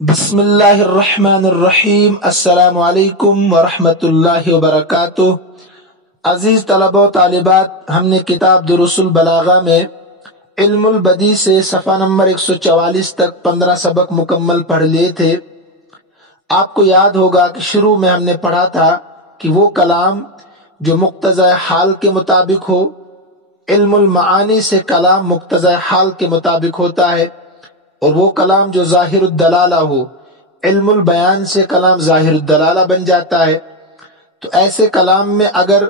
بسم اللہ الرحمن الرحیم۔ السلام علیکم ورحمۃ اللہ وبرکاتہ۔ عزیز طلبہ و طالبات، ہم نے کتاب دروس البلاغہ میں علم البدیع سے صفحہ نمبر 144 تک 15 سبق مکمل پڑھ لیے تھے۔ آپ کو یاد ہوگا کہ شروع میں ہم نے پڑھا تھا کہ وہ کلام جو مقتضی حال کے مطابق ہو، علم المعانی سے کلام مقتضی حال کے مطابق ہوتا ہے، اور وہ کلام جو ظاہر الدلالہ ہو، علم البیان سے کلام ظاہر الدلالہ بن جاتا ہے۔ تو ایسے کلام میں اگر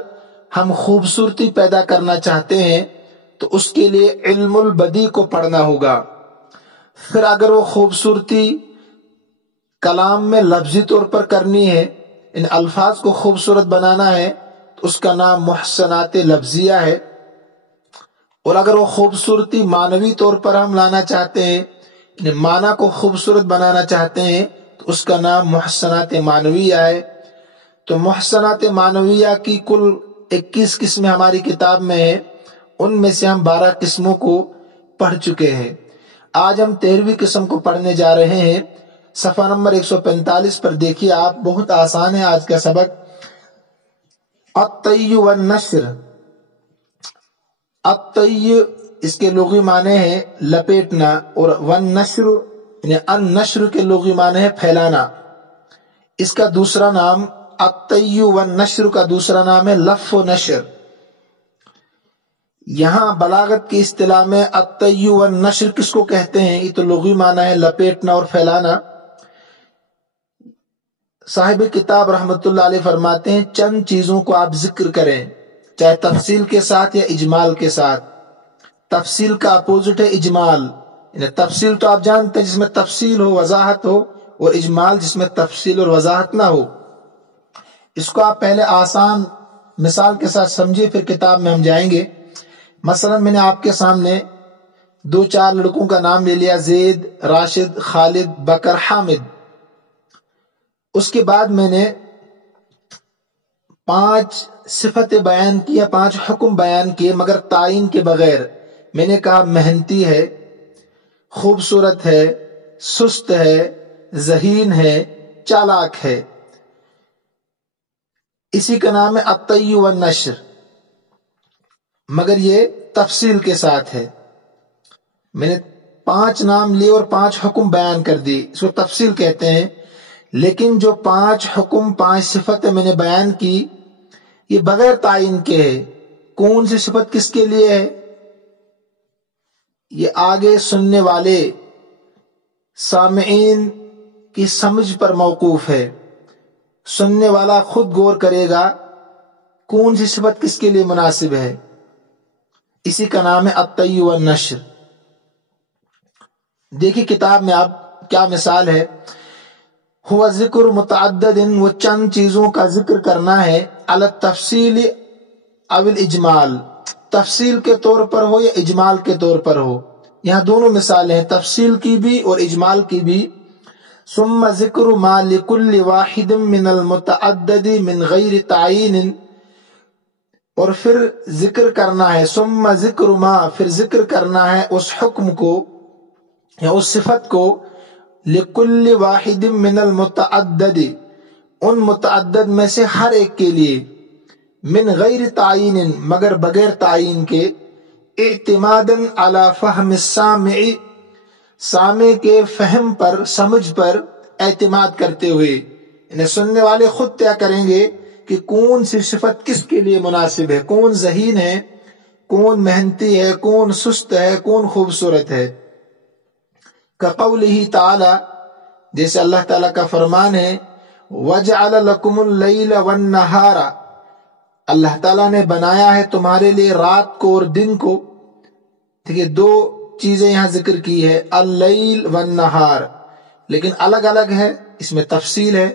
ہم خوبصورتی پیدا کرنا چاہتے ہیں تو اس کے لیے علم البدیع کو پڑھنا ہوگا۔ پھر اگر وہ خوبصورتی کلام میں لفظی طور پر کرنی ہے، ان الفاظ کو خوبصورت بنانا ہے، تو اس کا نام محسنات لفظیہ ہے۔ اور اگر وہ خوبصورتی معنوی طور پر ہم لانا چاہتے ہیں، معنی کو خوبصورت بنانا چاہتے ہیں، تو اس کا نام محسنات معنویہ ہے۔ تو محسنات معنویہ کی کل 21 قسمیں ہماری کتاب میں ہیں، ان میں سے ہم 12 قسموں کو پڑھ چکے ہیں۔ آج ہم 13ویں قسم کو پڑھنے جا رہے ہیں۔ صفحہ نمبر 145 پر دیکھیے آپ، بہت آسان ہے آج کا سبق۔ الطی والنشر۔ الطی اس کے لغوی معنی ہے لپیٹنا، اور والنشر یعنی النشر کے لغوی معنی ہے پھیلانا۔ اس کا دوسرا نام الطی والنشر کا دوسرا نام ہے لف و نشر۔ یہاں بلاغت کی اصطلاح میں الطی والنشر کس کو کہتے ہیں؟ یہ تو لغوی معنی ہے لپیٹنا اور پھیلانا۔ صاحب کتاب رحمت اللہ علیہ فرماتے ہیں چند چیزوں کو آپ ذکر کریں، چاہے تفصیل کے ساتھ یا اجمال کے ساتھ۔ تفصیل کا اپوزٹ ہے اجمال، یعنی تفصیل تو آپ جانتے ہیں جس میں تفصیل ہو، وضاحت ہو، اور اجمال جس میں تفصیل اور وضاحت نہ ہو۔ اس کو آپ پہلے آسان مثال کے ساتھ سمجھے، پھر کتاب میں ہم جائیں گے۔ مثلا میں نے آپ کے سامنے 2-4 لڑکوں کا نام لے لیا، زید، راشد، خالد، بکر، حامد۔ اس کے بعد میں نے 5 صفت بیان کیا، 5 حکم بیان کیے، مگر تعین کے بغیر۔ میں نے کہا محنتی ہے، خوبصورت ہے، سست ہے، ذہین ہے، چالاک ہے۔ اسی کا نام ہے الطی والنشر، مگر یہ تفصیل کے ساتھ ہے۔ میں نے 5 نام لیے اور 5 حکم بیان کر دی، اس کو تفصیل کہتے ہیں۔ لیکن جو 5 حکم 5 صفتیں میں نے بیان کی، یہ بغیر تعین کے ہے۔ کون سی صفت کس کے لیے ہے؟ یہ آگے سننے والے سامعین کی سمجھ پر موقوف ہے۔ سننے والا خود غور کرے گا کون سی صفت کس کے لیے مناسب ہے۔ اسی کا نام ہے الطی والنشر۔ دیکھیے کتاب میں اب کیا مثال ہے۔ ہوا ذکر متعدد، وہ چند چیزوں کا ذکر کرنا ہے، علی التفصیل او الاجمال، تفصیل کے طور پر ہو یا اجمال کے طور پر ہو۔ یہاں دونوں مثالیں ہیں، تفصیل کی بھی اور اجمال کی بھی۔ ثم ذکر ما لکل واحد من المتعدد من غیر تعین، اور پھر ذکر کرنا ہے، ثم ذکر ما، پھر ذکر کرنا ہے اس حکم کو یا اس صفت کو، لکل واحد من المتعدد، ان متعدد میں سے ہر ایک کے لیے، من غیر تعین، مگر بغیر تعین کے، اعتمادا علی فہم السامع، سامع کے فہم پر، سمجھ پر اعتماد کرتے ہوئے، یعنی سننے والے خود طے کریں گے کہ کون سی صفت کس کے لیے مناسب ہے، کون ذہین ہے، کون محنتی ہے، کون سست ہے، کون خوبصورت ہے۔ کقولہ تعالی، جیسے اللہ تعالیٰ کا فرمان ہے، وَجَعَلَ لَكُمُ اللَّيْلَ وَالنَّهَارَ، اللہ تعالیٰ نے بنایا ہے تمہارے لیے رات کو اور دن کو۔ ٹھیک ہے، 2 چیزیں یہاں ذکر کی ہے، اللیل والنہار، لیکن الگ الگ ہے، اس میں تفصیل ہے۔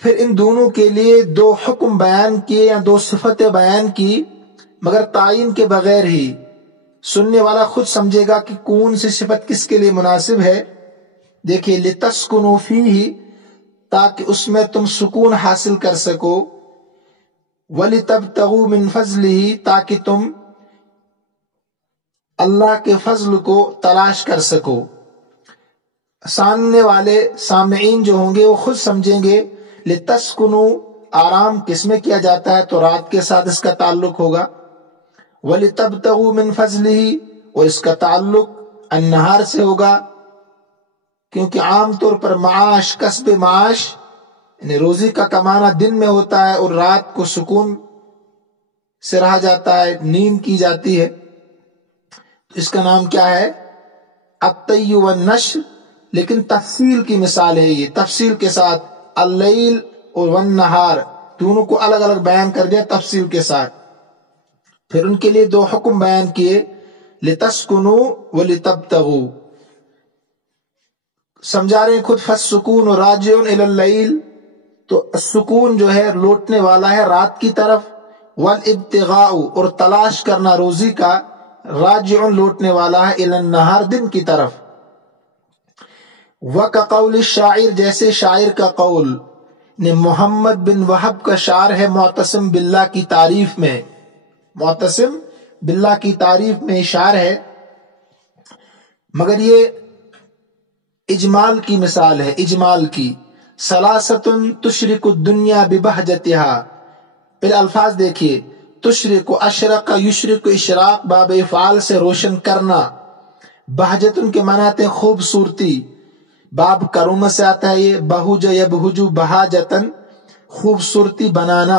پھر ان دونوں کے لیے 2 حکم بیان کیے یا 2 صفتیں بیان کی، مگر تعین کے بغیر ہی۔ سننے والا خود سمجھے گا کہ کون سی صفت کس کے لیے مناسب ہے۔ دیکھیے لِتَسْكُنُوا فِيهِ، تاکہ اس میں تم سکون حاصل کر سکو، وَلِتَبْتَغُوا مِنْ فَضْلِهِ، تاکہ تم اللہ کے فضل کو تلاش کر سکو۔ سامنے والے سامعین جو ہوں گے وہ خود سمجھیں گے لتسکنو آرام کس میں کیا جاتا ہے تو رات کے ساتھ اس کا تعلق ہوگا، وَلِتَبْتَغُوا مِنْ فَضْلِهِ اور اس کا تعلق النہار سے ہوگا، کیونکہ عام طور پر معاش کسب معاش یعنی روزی کا کمانا دن میں ہوتا ہے اور رات کو سکون سے رہا جاتا ہے، نیند کی جاتی ہے، اس کا نام کیا ہے؟ الطی والنشر۔ لیکن تفصیل کی مثال ہے، یہ تفصیل کے ساتھ اللیل اور والنہار دونوں کو الگ الگ بیان کر دیا تفصیل کے ساتھ، پھر ان کے لیے دو حکم بیان کیے، لتسکنوا ولتبتغوا۔ سمجھا رہے ہیں خود، فالسکون راجع الی اللیل، تو سکون جو ہے لوٹنے والا ہے رات کی طرف، والابتغاء اور تلاش کرنا روزی کا راجع لوٹنے والا ہے الی النہار دن کی طرف۔ وَكَقَوْلِ الشاعر جیسے شاعر کا قول، نے محمد بن وہب کا شعر ہے معتصم باللہ کی تعریف میں، معتصم باللہ کی تعریف میں شعر ہے، مگر یہ اجمال کی مثال ہے، اجمال کی۔ ثلاثۃ تشرق الدنیا ببہجتہا، پھر الفاظ دیکھیے، تشرق اشرق یشرق اشراق باب افعال سے روشن کرنا، بہجتن کے معنی آتے ہیں خوبصورتی، باب کرومہ سے آتا ہے یہ، بہج یبہج بہاجتن خوبصورتی بنانا۔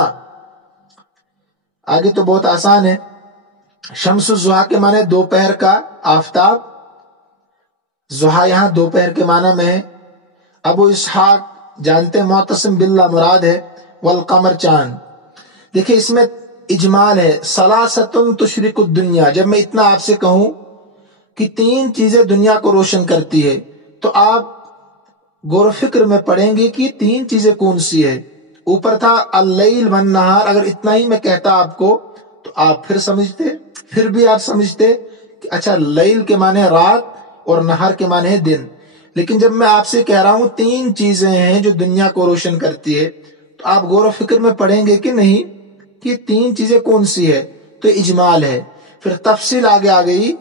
آگے تو بہت آسان ہے، شمس الضحیٰ کے معنی دوپہر کا آفتاب، ضحیٰ یہاں دوپہر کے معنی میں ہے۔ ابو اسحاق جانتے ہیں معتصم باللہ مراد ہے، والقمر چاند۔ دیکھیں اس میں اجمال ہے، ثلاثۃ تشرق الدنیا، جب میں اتنا آپ سے کہوں کہ تین چیزیں دنیا کو روشن کرتی ہے تو آپ غور و فکر میں پڑھیں گے کہ تین چیزیں کون سی ہے۔ اوپر تھا اللیل والنہار، اگر اتنا ہی میں کہتا آپ کو تو آپ پھر سمجھتے، پھر بھی آپ سمجھتے کہ اچھا لیل کے معنی ہے رات اور نہار کے معنی ہے دن، لیکن جب میں آپ سے کہہ رہا ہوں تین چیزیں ہیں جو دنیا کو روشن کرتی ہے تو آپ غور و فکر میں پڑھیں گے کہ نہیں کہ تین چیزیں کون سی ہے، تو اجمال ہے۔ پھر تفصیل آگے آ گئی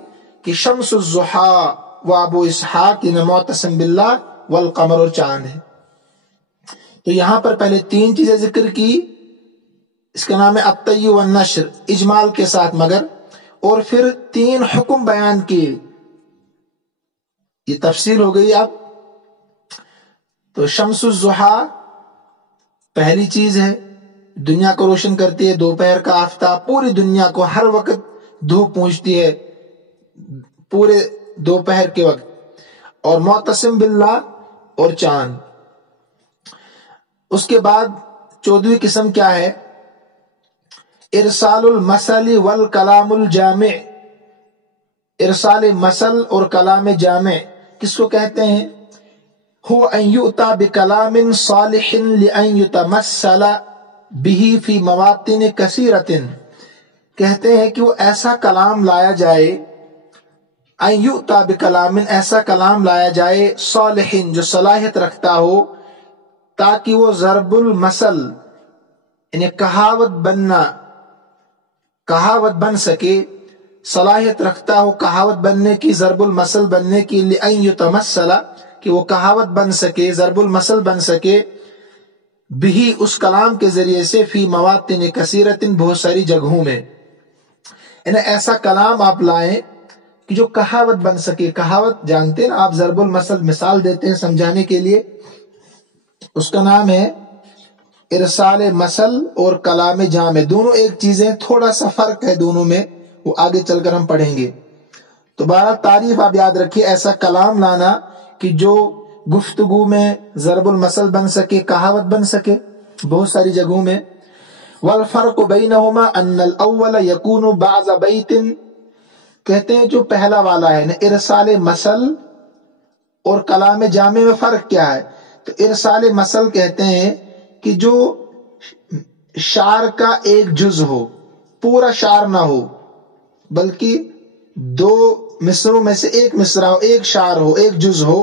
کہ شمس الضحیٰ و ابو اسحاق یعنی معتصم باللہ والقمر اور چاند ہے۔ تو یہاں پر پہلے تین چیزیں ذکر کی، اس کا نام ہے الطی والنشر اجمال کے ساتھ، مگر اور پھر تین حکم بیان کیے، یہ تفصیل ہو گئی اب۔ تو شمس الضحیٰ پہلی چیز ہے، دنیا کو روشن کرتی ہے، دوپہر کا آفتاب پوری دنیا کو ہر وقت دھوپ پہنچتی ہے پورے دوپہر کے وقت، اور معتصم باللہ اور چاند۔ اس کے بعد چودہویں قسم کیا ہے؟ ارسال المثل والکلام الجامع، ارسال مثل اور کلام جامع کس کو کہتے ہیں؟ هو ان یؤتی بکلام صالح لان یتمثل به فی مواطن کثیرۃ، کہتے ہیں کہ وہ ایسا کلام لایا جائے، ان یؤتی بکلام ایسا کلام لایا جائے، صالح جو صلاحیت رکھتا ہو، تاکہ وہ ضرب المثل یعنی کہاوت بن سکے، صلاحیت رکھتا ہو کہاوت بننے کی، ضرب المثل بننے کی، لأن یتمثل کہ وہ کہاوت بن سکے، ضرب المثل بن سکے، بھی اس کلام کے ذریعے سے، فی مواطن کثیرۃ بہت ساری جگہوں میں، یعنی ایسا کلام آپ لائیں کہ جو کہاوت بن سکے۔ کہاوت جانتے ہیں آپ، ضرب المثل مثال دیتے ہیں سمجھانے کے لیے، اس کا نام ہے ارسال مثل اور کلام جامع، دونوں ایک چیزیں، تھوڑا سا فرق ہے دونوں میں، وہ آگے چل کر ہم پڑھیں گے۔ تو بہرحال تعریف آپ یاد رکھیے، ایسا کلام لانا کہ جو گفتگو میں ضرب المثل بن سکے، کہاوت بن سکے بہت ساری جگہوں میں۔ والفرق بینہما ان الاول یکون بعض بیت، کہتے ہیں جو پہلا والا ہے ارسال مثل اور کلام جامع میں فرق کیا ہے؟ تو ارسال مثل کہتے ہیں کہ جو شعر کا ایک جز ہو، پورا شعر نہ ہو بلکہ دو مصروں میں سے ایک مصرع ہو، ایک شعر ہو، ایک جز ہو،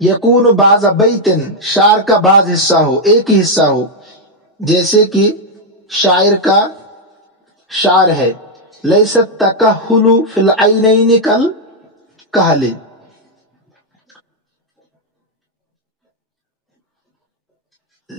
یکون بعض بیت شعر کا بعض حصہ ہو، ایک ہی حصہ ہو، جیسے کہ شاعر کا شعر ہے، لیست تکہل فی العینین کل کہل،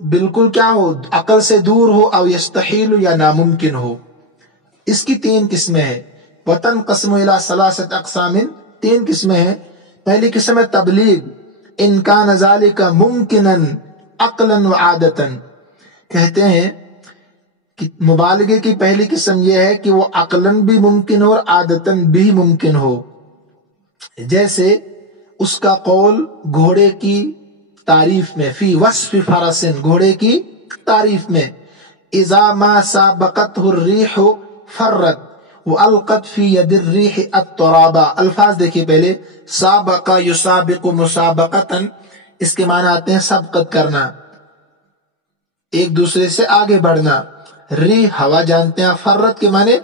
بالکل کیا ہو، عقل سے دور ہو، او یستحیل یا ناممکن ہو۔ اس کی تین قسمیں ہیں۔ وتنقسم الی ثلاثۃ اقسام، تین قسمیں ہیں۔ پہلی قسم ہے تبلیغ، ان کان ذلک ممکنا عقلا وعادتا، کہتے ہیں کہ مبالغے کی پہلی قسم یہ ہے کہ وہ عقلاً بھی ممکن ہو اور عادتاً بھی ممکن ہو۔ جیسے اس کا قول گھوڑے کی تعریف میں، فی وصف فرس، گھوڑے کی تعریف میں، اذا ما سابقته الريح فرت والقت فی ید الريح التراب۔ الفاظ دیکھیے پہلے، سابق یسابق مسابقتا، اس کے معنی آتے ہیں سبقت کرنا، ایک دوسرے سے آگے بڑھنا۔ ریح ہوا جانتے ہیں، فرت کے معنی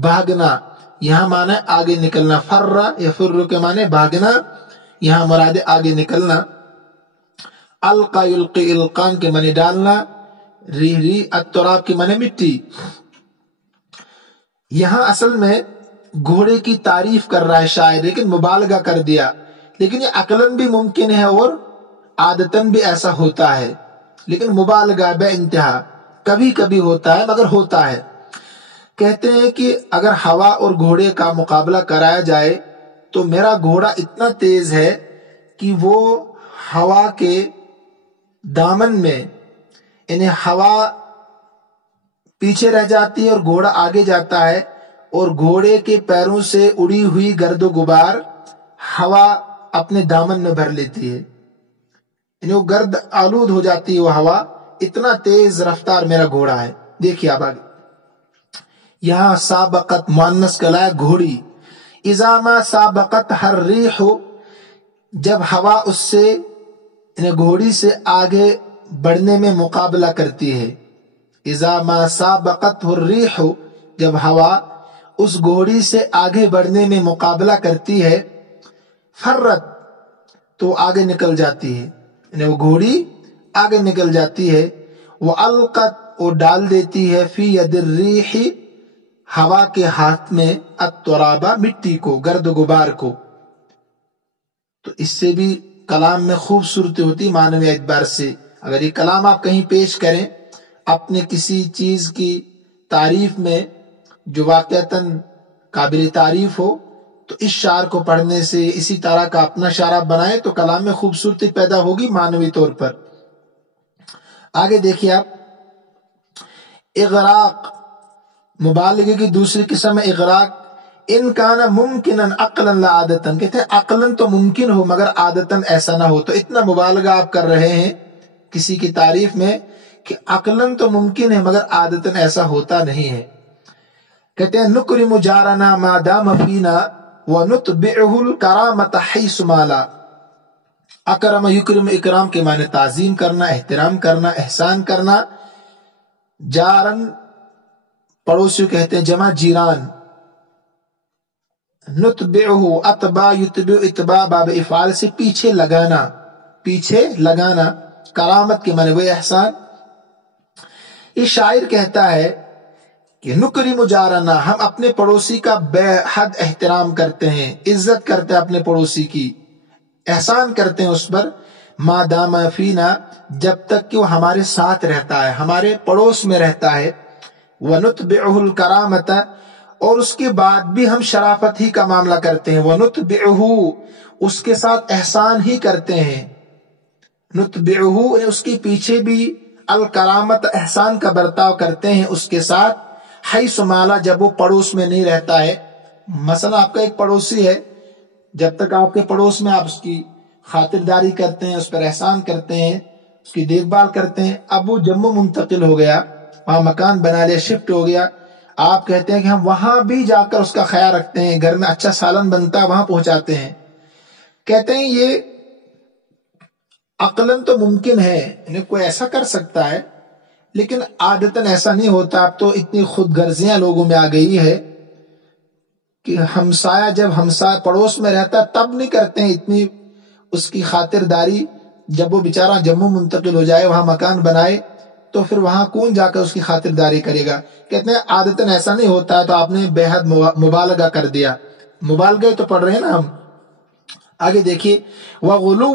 بھاگنا، یہاں معنی آگے نکلنا، فر یفر کے معنی بھاگنا، یہاں مراد آگے نکلنا۔ القا یلقی القان کے معنی ڈالنا، ریح ریح، التراب کے معنی مٹی۔ یہاں اصل میں گھوڑے کی تعریف کر رہا ہے شاعر، لیکن مبالغہ کر دیا، لیکن یہ عقلاً بھی ممکن ہے اور عادتاً بھی ایسا ہوتا ہے، لیکن مبالغہ بے انتہا، کبھی کبھی ہوتا ہے مگر ہوتا ہے۔ کہتے ہیں کہ اگر ہوا اور گھوڑے کا مقابلہ کرایا جائے تو میرا گھوڑا اتنا تیز ہے کہ وہ ہوا کے دامن میں، یعنی ہوا پیچھے رہ جاتی ہے اور گھوڑا آگے جاتا ہے، اور گھوڑے کے پیروں سے اڑی ہوئی گرد و غبار ہوا اپنے دامن میں بھر لیتی ہے، یعنی وہ گرد آلود ہو جاتی ہے وہ ہوا، اتنا تیز رفتار میرا گھوڑا ہے۔ دیکھیے آپ آگے، یہاں سابقت مؤنث کا لایا گھوڑی، اذا ما سابقت ہر ریح، جب ہوا اس سے، یعنی گھوڑی سے آگے بڑھنے میں مقابلہ کرتی ہے۔ اذا ما سابقت الریح، جب ہوا اس گھوڑی سے آگے بڑھنے میں مقابلہ کرتی ہے، فرت تو آگے نکل جاتی ہے، یعنی وہ گھوڑی آگے نکل جاتی ہے، وہ القت، وہ ڈال دیتی ہے، فی ید الریح، ہوا کے ہاتھ میں، الترابہ، مٹی کو، گرد و غبار کو۔ تو اس سے بھی کلام میں خوبصورتی ہوتی معنوی اعتبار سے۔ اگر یہ کلام آپ کہیں پیش کریں اپنے کسی چیز کی تعریف میں جو واقعتاً قابل تعریف ہو، تو اس شعر کو پڑھنے سے، اسی طرح کا اپنا شعر آپ بنائیں تو کلام میں خوبصورتی پیدا ہوگی معنوی طور پر۔ آگے دیکھیے آپ، اغراق، مبالغے کی دوسری قسم ہے اغراق، ان کانا ممکنا عقلا لا عادتاً، کہتے ہیں عقلاً تو ممکن ہو مگر عادتاً ایسا نہ ہو۔ تو اتنا مبالغہ آپ کر رہے ہیں کسی کی تعریف میں کہ عقلاً تو ممکن ہے مگر عادتاً ایسا ہوتا نہیں ہے۔ کہتے ہیں نکرم جارنا ما دام فینا ونتبعہ الکرامۃ حیث مالا۔ اکرم یکرم، اکرام کے معنی تعظیم کرنا، احترام کرنا، احسان کرنا۔ جارن پڑوسی کہتے ہیں، جمع جیران۔ نتبعہ، اتبع یتبع، اتباع باب افعال سے پیچھے لگانا، پیچھے لگانا، کرامت کے معنی وہ احسان۔ یہ شاعر کہتا ہے کہ نکرم جارنا، ہم اپنے پڑوسی کا بے حد احترام کرتے ہیں، عزت کرتے ہیں اپنے پڑوسی کی، احسان کرتے ہیں اس پر، ما دام فینا، جب تک کہ وہ ہمارے ساتھ رہتا ہے، ہمارے پڑوس میں رہتا ہے، ونتبعہ الکرامۃ، اور اس کے بعد بھی ہم شرافت ہی کا معاملہ کرتے ہیں، ونتبعہ، اس کے ساتھ احسان ہی کرتے ہیں، نتبعہ، اس کے پیچھے بھی الکرامت، احسان کا برتاؤ کرتے ہیں اس کے ساتھ، حیث مالا، جب وہ پڑوس میں نہیں رہتا ہے۔ مثلا آپ کا ایک پڑوسی ہے، جب تک آپ کے پڑوس میں آپ اس کی خاطرداری کرتے ہیں، اس پر احسان کرتے ہیں، اس کی دیکھ بھال کرتے ہیں، اب وہ جموں منتقل ہو گیا، وہاں مکان بنا لیا، شفٹ ہو گیا، آپ کہتے ہیں کہ ہم وہاں بھی جا کر اس کا خیال رکھتے ہیں، گھر میں اچھا سالن بنتا ہے وہاں پہنچاتے ہیں۔ کہتے ہیں یہ عقلاً تو ممکن ہے، یعنی کوئی ایسا کر سکتا ہے، لیکن عادتاً ایسا نہیں ہوتا۔ اب تو اتنی خود غرضیاں لوگوں میں آ گئی ہے کہ ہمسایہ جب ہمسایہ پڑوس میں رہتا ہے تب نہیں کرتے ہیں اتنی اس کی خاطرداری، جب وہ بیچارہ جموں منتقل ہو جائے، وہاں مکان بنائے، تو پھر وہاں کون جا کر اس کی خاطرداری کرے گا؟ کہتے ہیں عادتاً ایسا نہیں ہوتا ہے، تو آپ نے بے حد مبالغہ کر دیا۔ مبالغہ تو پڑھ رہے ہیں نا ہم۔ آگے دیکھیے، وغلو،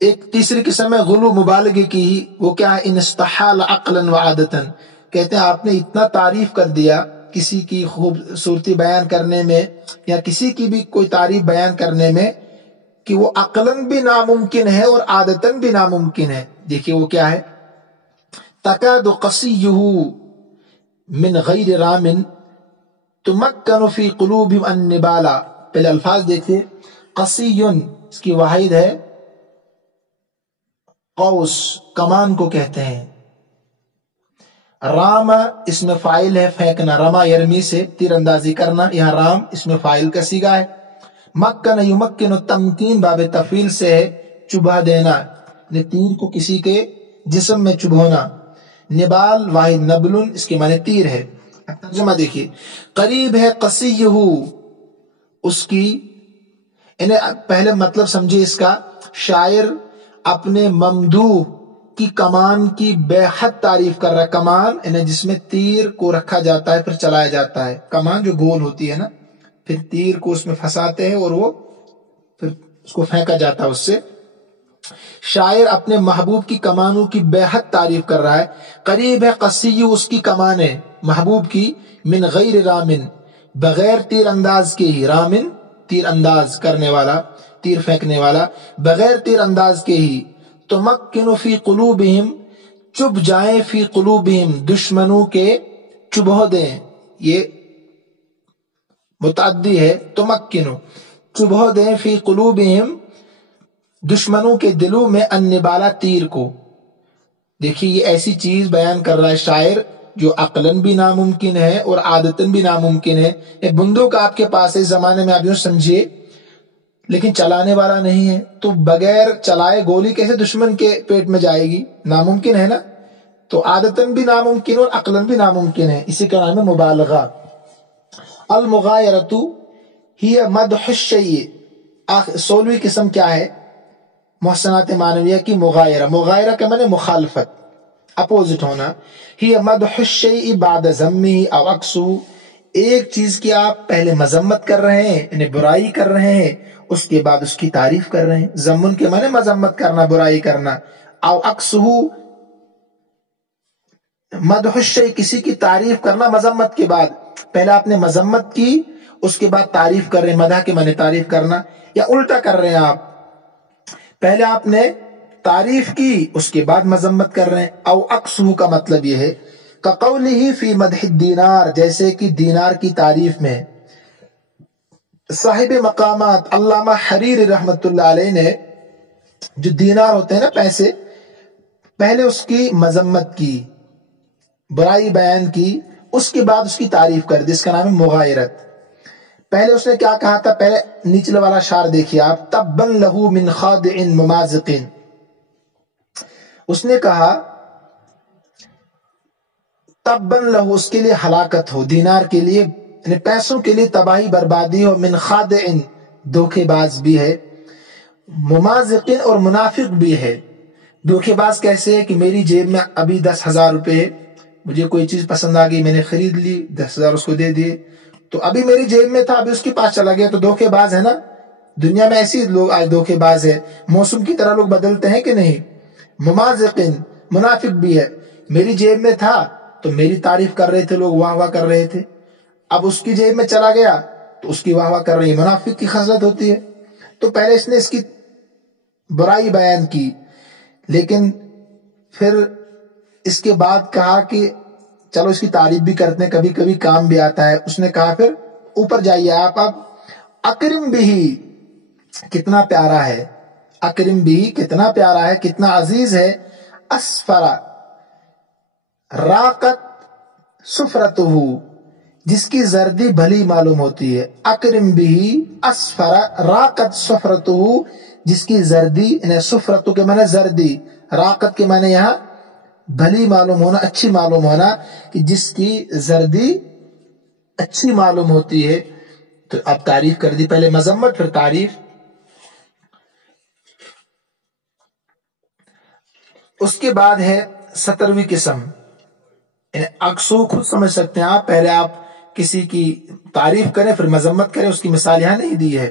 ایک تیسری قسم ہے غلو مبالغے کی ہی، وہ کیا ہے؟ ان استحال عقلا و عادتن، کہتے ہیں آپ نے اتنا تعریف کر دیا کسی کی خوبصورتی بیان کرنے میں یا کسی کی بھی کوئی تعریف بیان کرنے میں کہ وہ عقلاً بھی ناممکن ہے اور عادتاً بھی ناممکن ہے۔ دیکھیے وہ کیا ہے؟ تکاد قصیہ من غیر رام تمکن فی قلوبہم النبالا، پہلے الفاظ دیکھیے، قصیٌ اس کی واحد ہے قوس، کمان کو کہتے ہیں، رام اس میں فائل ہے پھینکنا، رما یرمی سے تیر اندازی کرنا، یہاں رام اس میں فائل کا صیغہ ہے۔ مکن یمکن تمکین باب تفعیل سے ہے، چبھا دینا، یعنی تیر کو کسی کے جسم میں چبھونا۔ نبال واحد نبلن، اس کے معنی تیر ہے۔ ترجمہ دیکھیے، قریب ہے قصیہ اس کی، انہیں پہلے مطلب سمجھے اس کا، شاعر اپنے ممدوح کی کمان کی بے حد تعریف کر رہا ہے۔ کمان انہیں جس میں تیر کو رکھا جاتا ہے پھر چلایا جاتا ہے، کمان جو گول ہوتی ہے نا، پھر تیر کو اس میں پھنساتے ہیں اور وہ پھر اس کو پھینکا جاتا ہے اس سے۔ شاعر اپنے محبوب کی کمانوں کی بے حد تعریف کر رہا ہے۔ قریب ہے قصیہ اس کی کمان ہے محبوب کی، من غیر رامن بغیر تیر انداز کے ہی، رامن تیر انداز کرنے والا، تیر پھینکنے والا، بغیر تیر انداز کے ہی، تمکن فی قلوبہم چب جائیں، فی قلوبہم دشمنوں کے، چبہ دیں، یہ متعدی ہے، تمکنو چبہ دیں، فی قلوبہم دشمنوں کے دلوں میں، النبالا تیر کو۔ دیکھیے یہ ایسی چیز بیان کر رہا ہے شاعر جو عقلاً بھی ناممکن ہے اور عادتاً بھی ناممکن ہے۔ ایک بندوق آپ کے پاس ہے، اس زمانے میں آپ یوں سمجھیے، لیکن چلانے والا نہیں ہے، تو بغیر چلائے گولی کیسے دشمن کے پیٹ میں جائے گی؟ ناممکن ہے نا۔ تو عادتاً بھی ناممکن اور عقلاً بھی ناممکن ہے، اسی کا نام ہے مبالغہ۔ المغایرۃ ہی مدح الشیء، 16ویں قسم کیا ہے؟ محسنات معنویہ کی مغایرہ، مغایرہ کا معنی مخالفت، اپوزٹ ہونا۔ ہی مدح الشیء بعد ذمہ او عکسہ، ایک چیز کی آپ پہلے مذمت کر رہے ہیں، یعنی برائی کر رہے ہیں، اس کے بعد اس کی تعریف کر رہے ہیں۔ ذمن کے معنی مذمت کرنا، برائی کرنا، او عکسہ مدح الشیء کسی کی تعریف کرنا مذمت کے بعد، پہلے آپ نے مذمت کی اس کے بعد تعریف کر رہے ہیں، مدح کے معنی تعریف کرنا، یا الٹا کر رہے ہیں آپ، پہلے آپ نے تعریف کی اس کے بعد مذمت کر رہے ہیں۔ او عکسہ کا مطلب یہ ہے کقولہ فی مدح الدینار، جیسے کہ دینار کی تعریف میں صاحب مقامات علامہ حریری رحمت اللہ علیہ نے جو دینار ہوتے ہیں نا پیسے، پہلے اس کی مذمت کی، برائی بیان کی، اس کے بعد اس کی تعریف کر دی، اس کا نام ہے مغایرت۔ پہلے اس نے کیا کہا تھا؟ پہلے نیچلے والا شعر دیکھیے آپ، تبا لہ من خادع ممازق، اس نے کہا تبا لہ اس کے لیے ہلاکت ہو، دینار کے لیے یعنی پیسوں کے لیے تباہی بربادی ہو، من خادع دھوکے باز بھی ہے، ممازق اور منافق بھی ہے۔ دھوکے باز کیسے ہے کہ میری جیب میں ابھی 10,000 روپے ہے، مجھے کوئی چیز پسند آ گئی، میں نے خرید لی، 10,000 اس کو دے دیے، تو ابھی میری جیب میں تھا، ابھی اس کے پاس چلا گیا، تو دھوکے باز ہے نا۔ دنیا میں ایسی لوگ آج دھوکے باز ہے، موسم کی طرح لوگ بدلتے ہیں کہ نہیں۔ ممازق منافق بھی ہے، میری جیب میں تھا تو میری تعریف کر رہے تھے لوگ، واہ واہ کر رہے تھے، اب اس کی جیب میں چلا گیا تو اس کی واہ واہ کر رہی ہے، منافق کی خصلت ہوتی ہے۔ تو پہلے اس نے اس کی برائی بیان کی، لیکن پھر اس کے بعد کہا کہ چلو اس کی تعریف بھی کرتے ہیں، کبھی کبھی کام بھی آتا ہے۔ اس نے کہا پھر اوپر جائیے آپ، اب اکرم بھی کتنا پیارا ہے، اکرم بھی کتنا پیارا ہے، کتنا عزیز ہے، اسفرا راقت سفرتہ جس کی زردی بھلی معلوم ہوتی ہے، اکرم بھی اسفرا راقت سفرتہ جس کی زردی، یعنی سفرتہ کے معنی زردی، راقت کے معنی یہاں بھلی معلوم ہونا، اچھی معلوم ہونا، کہ جس کی زردی اچھی معلوم ہوتی ہے۔ تو اب تعریف کر دی، پہلے مذمت پھر تعریف۔ اس کے بعد ہے 17ویں قسم، یعنی عکسو خود سمجھ سکتے ہیں آپ، پہلے آپ کسی کی تعریف کریں پھر مذمت کریں، اس کی مثال یہاں نہیں دی ہے۔